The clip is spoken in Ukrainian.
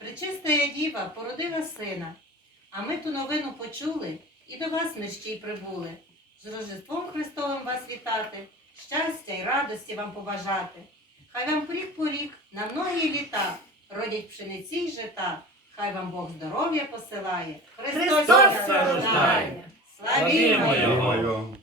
Пречистая діва породила сина, а ми ту новину почули і до вас нещій прибули. З Рождеством Христовим вас вітати, щастя і радості вам побажати. Хай вам порік порік на многі літа родять пшениці й жита. Хай вам Бог здоров'я посилає. Христос рождає! Славімо Його!